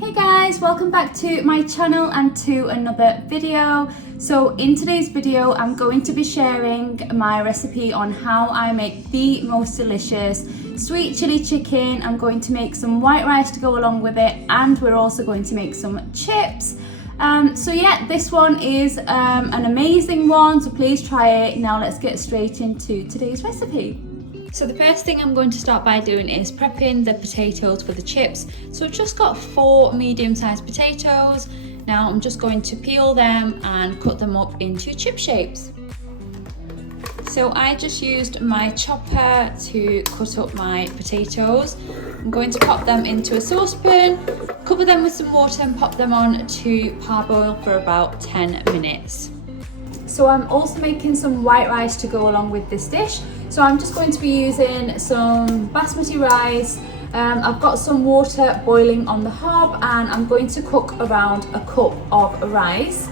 Hey guys, welcome back to my channel and to another video. So in today's video I'm going to be sharing my recipe on how I make the most delicious sweet chili chicken. I'm going to make some white rice to go along with it, and we're also going to make some chips. So yeah, this one is an amazing one, so please try it. Now let's get straight into today's recipe. So the first thing I'm going to start by doing is prepping the potatoes for the chips. So I've just got 4 medium-sized potatoes. Now I'm just going to peel them and cut them up into chip shapes. So I just used my chopper to cut up my potatoes. I'm going to pop them into a saucepan, cover them with some water and pop them on to parboil for about 10 minutes. So I'm also making some white rice to go along with this dish. So I'm just going to be using some basmati rice. I've got some water boiling on the hob and I'm going to cook around a cup of rice.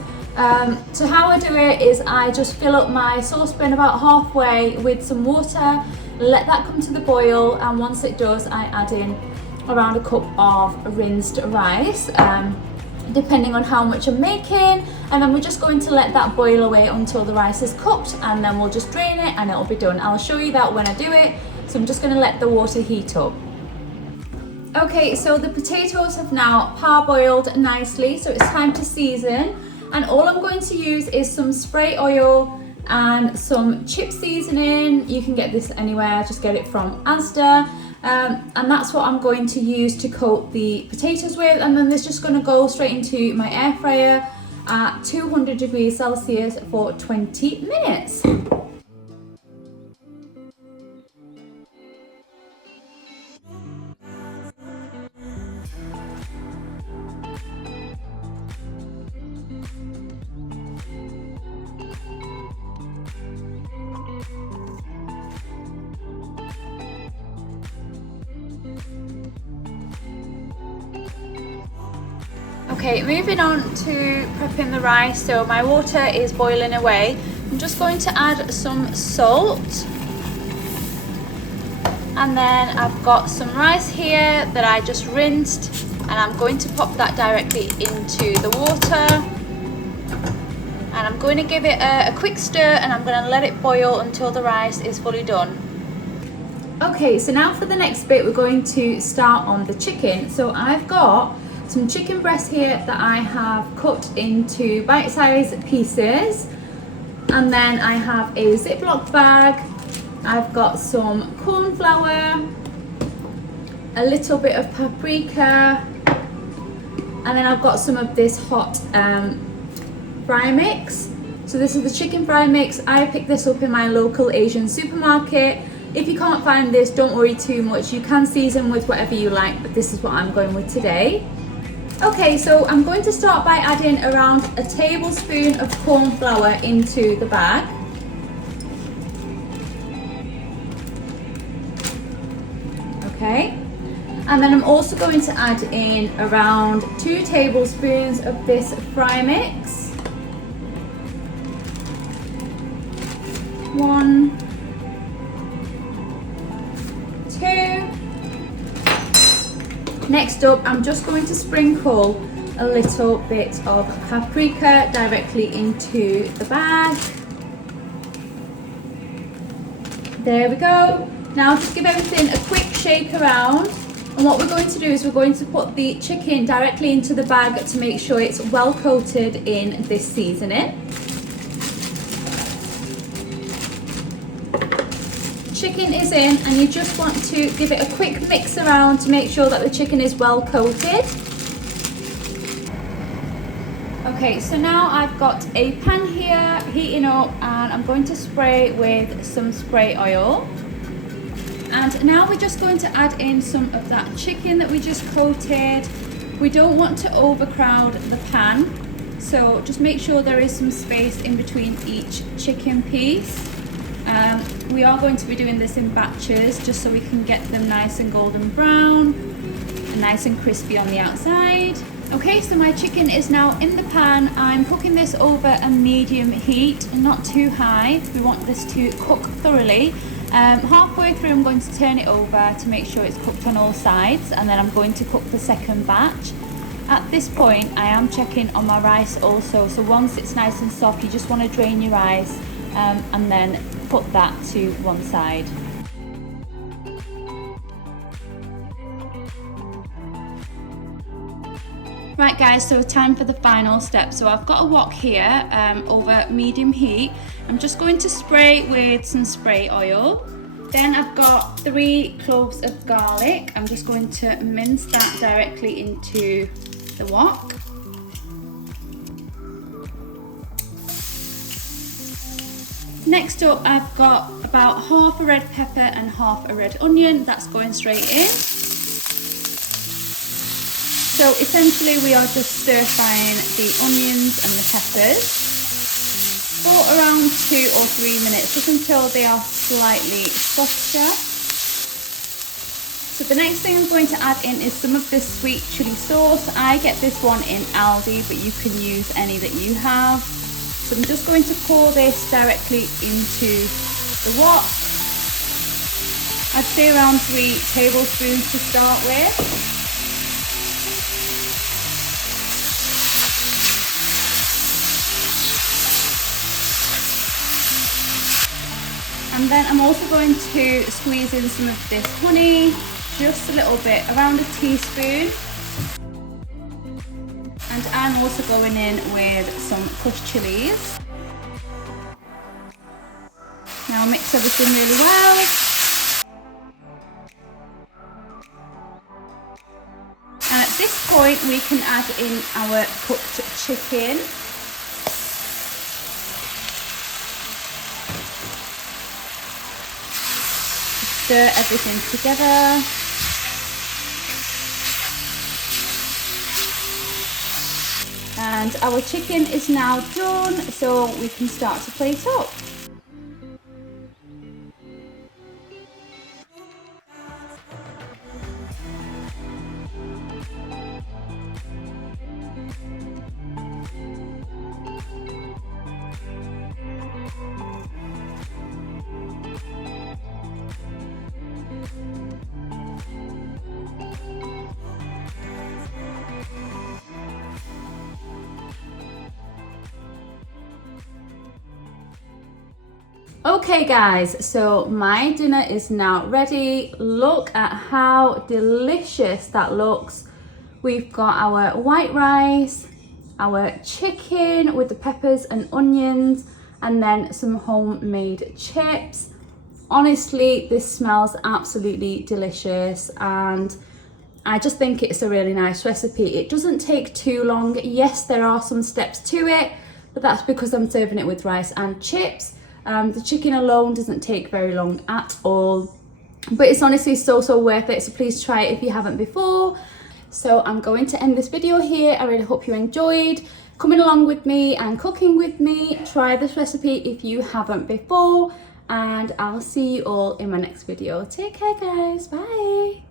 So how I do it is I just fill up my saucepan about halfway with some water, let that come to the boil, and once it does I add in around a cup of rinsed rice, depending on how much I'm making, and then we're just going to let that boil away until the rice is cooked, and then we'll just drain it and it'll be done. I'll show you that when I do it, so I'm just going to let the water heat up. Okay, so the potatoes have now parboiled nicely, so it's time to season, and all I'm going to use is some spray oil and some chip seasoning. You can get this anywhere, just get it from Asda. And that's what I'm going to use to coat the potatoes with, and then this is just going to go straight into my air fryer at 200 degrees Celsius for 20 minutes. Okay, moving on to prepping the rice. So my water is boiling away. I'm just going to add some salt. And then I've got some rice here that I just rinsed, and I'm going to pop that directly into the water. And I'm going to give it a quick stir, and I'm going to let it boil until the rice is fully done. Okay, so now for the next bit we're going to start on the chicken. So I've got some chicken breast here that I have cut into bite-sized pieces, and then I have a Ziploc bag. I've got some corn flour, a little bit of paprika, and then I've got some of this hot fry mix. So this is the chicken fry mix. I picked this up in my local Asian supermarket. If you can't find this, don't worry too much. You can season with whatever you like, but this is what I'm going with today. Okay, so I'm going to start by adding around a tablespoon of corn flour into the bag. Okay, and then I'm also going to add in around 2 tablespoons of this fry mix. 1, 2. Next up, I'm just going to sprinkle a little bit of paprika directly into the bag. There we go. Now just give everything a quick shake around. And what we're going to do is we're going to put the chicken directly into the bag to make sure it's well coated in this seasoning. Chicken is in, and you just want to give it a quick mix around to make sure that the chicken is well coated. Okay, so now I've got a pan here heating up, and I'm going to spray with some spray oil. And now we're just going to add in some of that chicken that we just coated. We don't want to overcrowd the pan, so just make sure there is some space in between each chicken piece. We are going to be doing this in batches just so we can get them nice and golden brown and nice and crispy on the outside. Okay, so my chicken is now in the pan. I'm cooking this over a medium heat, not too high. We want this to cook thoroughly. Halfway through I'm going to turn it over to make sure it's cooked on all sides, and then I'm going to cook the second batch. At this point, I am checking on my rice also. So once it's nice and soft, you just want to drain your rice and then put that to one side. Right guys, so time for the final step. So I've got a wok here over medium heat. I'm just going to spray with some spray oil. Then I've got 3 cloves of garlic. I'm just going to mince that directly into the wok. Next up, I've got about half a red pepper and half a red onion. That's going straight in. So essentially we are just stir frying the onions and the peppers for around 2 or 3 minutes, just until they are slightly softer. So the next thing I'm going to add in is some of this sweet chili sauce. I get this one in Aldi, but you can use any that you have. So I'm just going to pour this directly into the wok. I'd say around 3 tablespoons to start with. And then I'm also going to squeeze in some of this honey, just a little bit, around a teaspoon. And I'm also going in with some crushed chilies. Now mix everything really well. And at this point we can add in our cooked chicken. Stir everything together. And our chicken is now done, so we can start to plate up. Okay guys, so my dinner is now ready. Look at how delicious that looks. We've got our white rice, our chicken with the peppers and onions, and then some homemade chips. Honestly, this smells absolutely delicious, and I just think it's a really nice recipe. It doesn't take too long. Yes, there are some steps to it, but that's because I'm serving it with rice and chips. The chicken alone doesn't take very long at all, but it's honestly so worth it. So please try it if you haven't before. So I'm going to end this video here. I really hope you enjoyed coming along with me and cooking with me. Try this recipe if you haven't before, and I'll see you all in my next video. Take care guys, bye.